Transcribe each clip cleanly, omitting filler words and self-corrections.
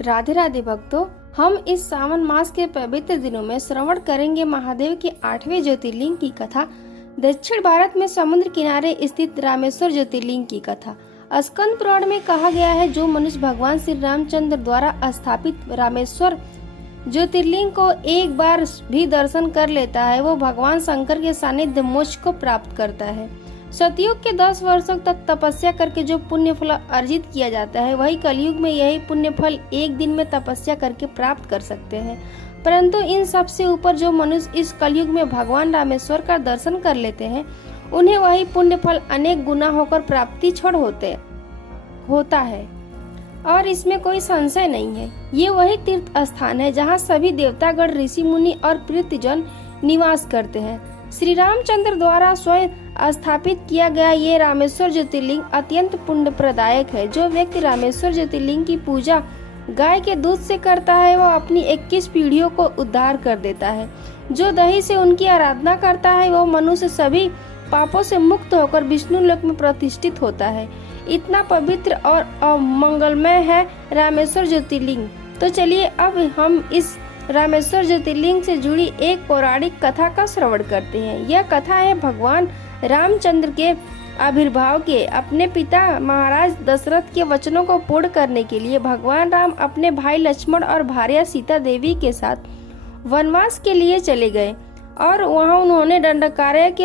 राधे राधे भक्तों, हम इस सावन मास के पवित्र दिनों में श्रवण करेंगे महादेव के 8वें ज्योतिर्लिंग की कथा। दक्षिण भारत में समुद्र किनारे स्थित रामेश्वर ज्योतिर्लिंग की कथा। स्कंद पुराण में कहा गया है, जो मनुष्य भगवान श्री रामचंद्र द्वारा स्थापित रामेश्वर ज्योतिर्लिंग को एक बार भी दर्शन कर लेता है, वो भगवान शंकर के सानिध्य मोक्ष को प्राप्त करता है। सतयुग के 10 वर्षों तक तपस्या करके जो पुण्य फल अर्जित किया जाता है, वही कलयुग में यही पुण्य फल एक दिन में तपस्या करके प्राप्त कर सकते हैं। परंतु इन सब से ऊपर जो मनुष्य इस कलयुग में भगवान रामेश्वर का दर्शन कर लेते हैं, उन्हें वही पुण्य फल अनेक गुना होकर प्राप्ति क्षण होता है और इसमें कोई संशय नहीं है। ये वही तीर्थ स्थान है जहाँ सभी देवतागण, ऋषि मुनि और प्रीतिजन निवास करते हैं। श्री रामचंद्र द्वारा स्वयं स्थापित किया गया ये रामेश्वर ज्योतिर्लिंग अत्यंत पुण्य प्रदायक है। जो व्यक्ति रामेश्वर ज्योतिर्लिंग की पूजा गाय के दूध से करता है, वह अपनी 21 पीढ़ियों को उद्धार कर देता है। जो दही से उनकी आराधना करता है, वह मनुष्य सभी पापों से मुक्त होकर विष्णु लोक में प्रतिष्ठित होता है। इतना पवित्र और मंगलमय है रामेश्वर ज्योतिर्लिंग। तो चलिए अब हम इस रामेश्वर ज्योतिर्लिंग से जुड़ी एक पौराणिक कथा का श्रवण करते हैं। यह कथा है भगवान रामचंद्र के आविर्भाव के। अपने पिता महाराज दशरथ के वचनों को पूर्ण करने के लिए भगवान राम अपने भाई लक्ष्मण और भार्या सीता देवी के साथ वनवास के लिए चले गए और वहां उन्होंने दंडकारण्य के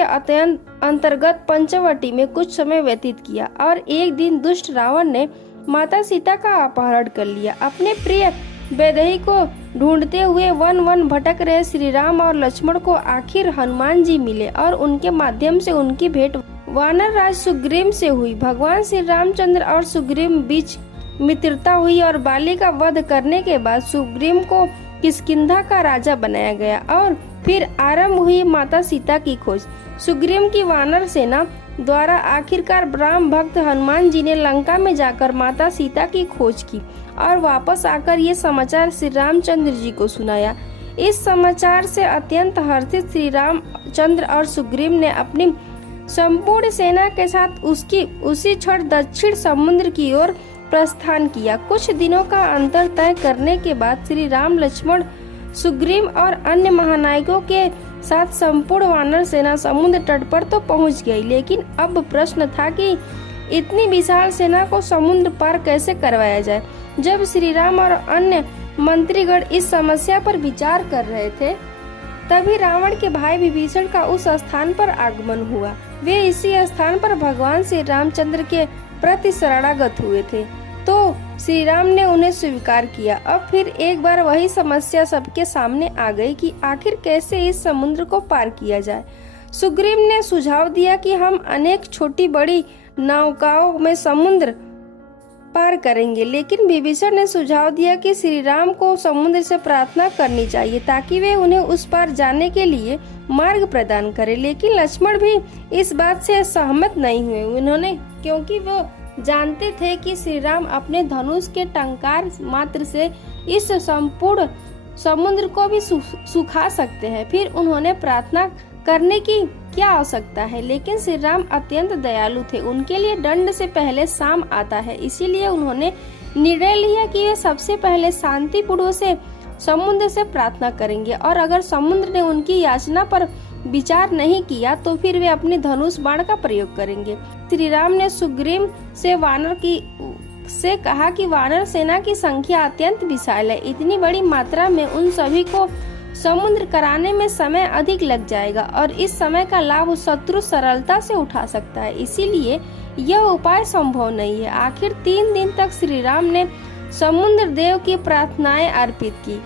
अंतर्गत पंचवटी में कुछ समय व्यतीत किया। और एक दिन दुष्ट रावण ने माता सीता का अपहरण कर लिया। अपने प्रिय वैदेही को ढूंढते हुए वन भटक रहे श्री राम और लक्ष्मण को आखिर हनुमान जी मिले और उनके माध्यम से उनकी भेंट वानर राज सुग्रीव से हुई। भगवान श्री रामचंद्र और सुग्रीव बीच मित्रता हुई और बाली का वध करने के बाद सुग्रीव को किष्किंधा का राजा बनाया गया और फिर आरंभ हुई माता सीता की खोज। सुग्रीव की वानर सेना द्वारा आखिरकार राम भक्त हनुमान जी ने लंका में जाकर माता सीता की खोज की और वापस आकर ये समाचार श्री रामचंद्र जी को सुनाया। इस समाचार से अत्यंत हर्षित श्री रामचंद्र और सुग्रीव ने अपनी संपूर्ण सेना के साथ उसी क्षण दक्षिण समुद्र की ओर प्रस्थान किया। कुछ दिनों का अंतर तय करने के बाद श्री राम, लक्ष्मण, सुग्रीव और अन्य महानायकों के साथ संपूर्ण वानर सेना समुद्र तट पर तो पहुंच गई, लेकिन अब प्रश्न था कि इतनी विशाल सेना को समुद्र पार कैसे करवाया जाए। जब श्री राम और अन्य मंत्रीगण इस समस्या पर विचार कर रहे थे, तभी रावण के भाई विभीषण का उस स्थान पर आगमन हुआ। वे इसी स्थान पर भगवान श्री रामचंद्र के प्रति शरणागत हुए थे, तो श्री राम ने उन्हें स्वीकार किया। अब फिर एक बार वही समस्या सबके सामने आ गई कि आखिर कैसे इस समुद्र को पार किया जाए। सुग्रीव ने सुझाव दिया कि हम अनेक छोटी बड़ी नौकाओं में समुद्र पार करेंगे, लेकिन विभीषण ने सुझाव दिया कि श्री राम को समुद्र से प्रार्थना करनी चाहिए ताकि वे उन्हें उस पार जाने के लिए मार्ग प्रदान करें। लेकिन लक्ष्मण भी इस बात से सहमत नहीं हुए, उन्होंने क्योंकि वो जानते थे कि श्री राम अपने धनुष के टंकार मात्र से इस संपूर्ण समुद्र को भी सुखा सकते हैं। फिर उन्होंने प्रार्थना करने की क्या आवश्यकता है, लेकिन श्री राम अत्यंत दयालु थे, उनके लिए दंड से पहले शाम आता है। इसीलिए उन्होंने निर्णय लिया कि वे सबसे पहले शांतिपूर्वक से समुद्र से प्रार्थना करेंगे और अगर समुद्र ने उनकी याचना पर विचार नहीं किया तो फिर वे अपने धनुष बाण का प्रयोग करेंगे। श्री राम ने सुग्रीव से कहा कि वानर सेना की संख्या अत्यंत विशाल है, इतनी बड़ी मात्रा में उन सभी को समुद्र कराने में समय अधिक लग जाएगा और इस समय का लाभ शत्रु सरलता से उठा सकता है, इसीलिए यह उपाय संभव नहीं है। आखिर 3 दिन तक श्री राम ने समुद्र देव की प्रार्थनाएं अर्पित की।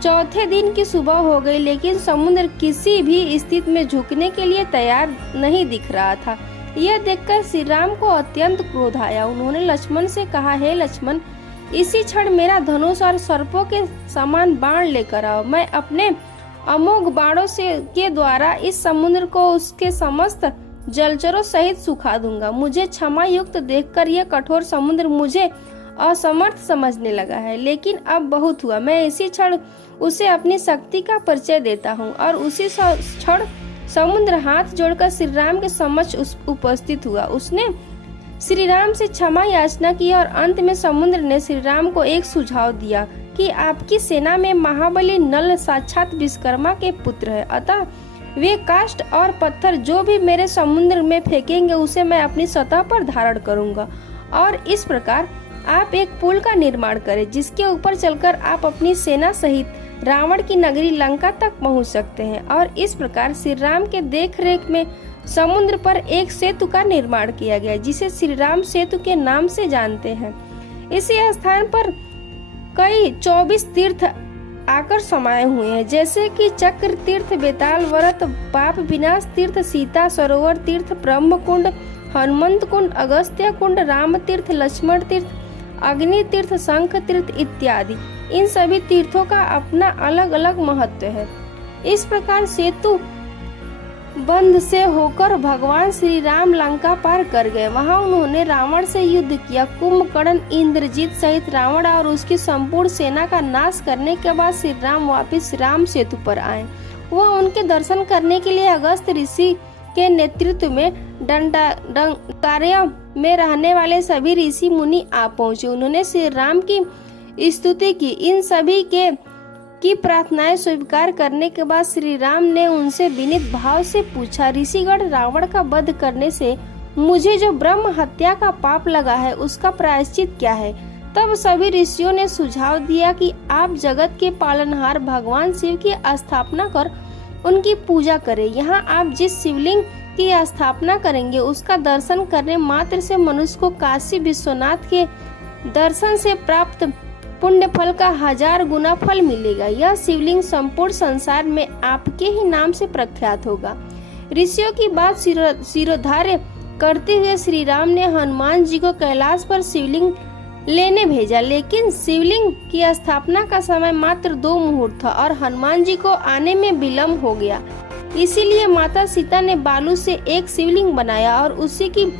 चौथे दिन की सुबह हो गई, लेकिन समुद्र किसी भी स्थिति में झुकने के लिए तैयार नहीं दिख रहा था। यह देखकर श्री राम को अत्यंत क्रोध आया। उन्होंने लक्ष्मण से कहा, हे लक्ष्मण, इसी क्षण मेरा धनुष और सर्पों के समान बाण लेकर आओ। मैं अपने अमोघ बाणों के द्वारा इस समुद्र को उसके समस्त जलचरों सहित सुखा दूंगा। मुझे क्षमा युक्त देखकर यह कठोर समुद्र मुझे असमर्थ समझने लगा है, लेकिन अब बहुत हुआ। मैं इसी क्षण उसे अपनी शक्ति का परिचय देता हूँ। और उसी क्षण समुद्र हाथ जोड़कर श्री राम के समक्ष उपस्थित हुआ। उसने श्री राम से क्षमा याचना की और अंत में समुद्र ने श्री राम को एक सुझाव दिया कि आपकी सेना में महाबली नल साक्षात विश्वकर्मा के पुत्र है, अतः वे काष्ठ और पत्थर जो भी मेरे समुद्र में फेंकेंगे उसे मैं अपनी सतह पर धारण करूंगा। और इस प्रकार आप एक पुल का निर्माण करें जिसके ऊपर चलकर आप अपनी सेना सहित रावण की नगरी लंका तक पहुंच सकते हैं। और इस प्रकार श्री राम के देखरेख में समुद्र पर एक सेतु का निर्माण किया गया जिसे श्री राम सेतु के नाम से जानते हैं। इसी स्थान पर कई 24 तीर्थ आकर समाये हुए हैं, जैसे कि चक्र तीर्थ, बेताल व्रत, पाप विनाश तीर्थ, सीता सरोवर तीर्थ, ब्रह्म कुंड, हनुमंत कुंड, अगस्त्य कुंड, राम तीर्थ, लक्ष्मण तीर्थ, अग्नि तीर्थ, शंख तीर्थ इत्यादि। इन सभी तीर्थों का अपना अलग अलग महत्व है। इस प्रकार सेतु बंध से होकर भगवान श्री राम लंका पार कर गए। वहां उन्होंने रावण से युद्ध किया। कुंभकर्ण, इंद्रजीत सहित रावण और उसकी संपूर्ण सेना का नाश करने के बाद श्री राम वापिस राम सेतु पर आए। वह उनके दर्शन करने के लिए अगस्त ऋषि के नेतृत्व में दंडाकारण्य में रहने वाले सभी ऋषि मुनि आ पहुंचे। उन्होंने श्री राम की स्तुति की। इन सभी की प्रार्थनाएं स्वीकार करने के बाद श्री राम ने उनसे विनीत भाव से पूछा, ऋषिगण, रावण का वध करने से मुझे जो ब्रह्म हत्या का पाप लगा है उसका प्रायश्चित क्या है? तब सभी ऋषियों ने सुझाव दिया कि आप जगत के पालनहार भगवान शिव की स्थापना कर उनकी पूजा करें। यहाँ आप जिस शिवलिंग की स्थापना करेंगे उसका दर्शन करने मात्र से मनुष्य को काशी विश्वनाथ के दर्शन से प्राप्त पुण्य फल का 1000 गुना फल मिलेगा। यह शिवलिंग संपूर्ण संसार में आपके ही नाम से प्रख्यात होगा। ऋषियों की बात शिरोधार्य करते हुए श्री राम ने हनुमान जी को कैलाश पर शिवलिंग लेने भेजा, लेकिन शिवलिंग की स्थापना का समय मात्र 2 मुहूर्त था और हनुमान जी को आने में विलम्ब हो गया। इसीलिए माता सीता ने बालू से एक शिवलिंग बनाया और उसी की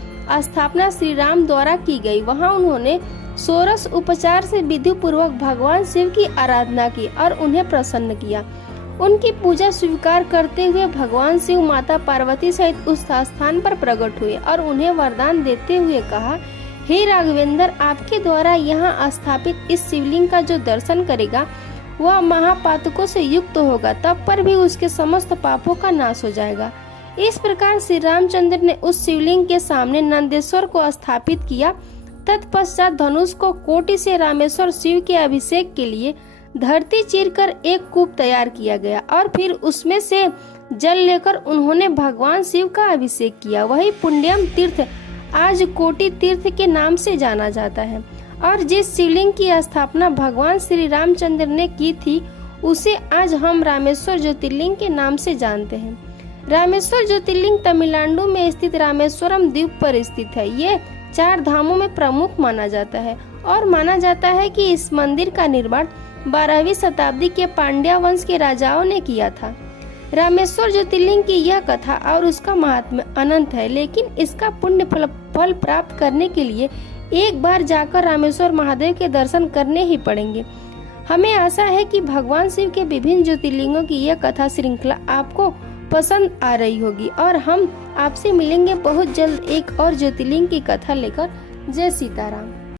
स्थापना श्री राम द्वारा की गई। वहां उन्होंने षोडश उपचार से विधि पूर्वक भगवान शिव की आराधना की और उन्हें प्रसन्न किया। उनकी पूजा स्वीकार करते हुए भगवान शिव माता पार्वती सहित उस स्थान पर प्रकट हुए और उन्हें वरदान देते हुए कहा, हे राघवेंद्र, आपके द्वारा यहाँ स्थापित इस शिवलिंग का जो दर्शन करेगा वह महापातकों से युक्त होगा, तब पर भी उसके समस्त पापों का नाश हो जाएगा। इस प्रकार श्री रामचंद्र ने उस शिवलिंग के सामने नंदेश्वर को स्थापित किया। तत्पश्चात धनुष को कोटि से रामेश्वर शिव के अभिषेक के लिए धरती चीरकर एक कूप तैयार किया गया और फिर उसमें से जल लेकर उन्होंने भगवान शिव का अभिषेक किया। वही पुण्यम तीर्थ आज कोटि तीर्थ के नाम से जाना जाता है और जिस शिवलिंग की स्थापना भगवान श्री रामचंद्र ने की थी उसे आज हम रामेश्वर ज्योतिर्लिंग के नाम से जानते हैं। रामेश्वर ज्योतिर्लिंग तमिलनाडु में स्थित रामेश्वरम द्वीप पर स्थित है। ये 4 धामों में प्रमुख माना जाता है और माना जाता है कि इस मंदिर का निर्माण 12वीं शताब्दी के पांड्या वंश के राजाओं ने किया था। रामेश्वर ज्योतिर्लिंग की यह कथा और उसका महात्म्य अनंत है, लेकिन इसका पुण्य फल प्राप्त करने के लिए एक बार जाकर रामेश्वर महादेव के दर्शन करने ही पड़ेंगे। हमें आशा है कि भगवान शिव के विभिन्न ज्योतिर्लिंगों की यह कथा श्रृंखला आपको पसंद आ रही होगी और हम आपसे मिलेंगे बहुत जल्द एक और ज्योतिर्लिंग की कथा लेकर। जय सीताराम।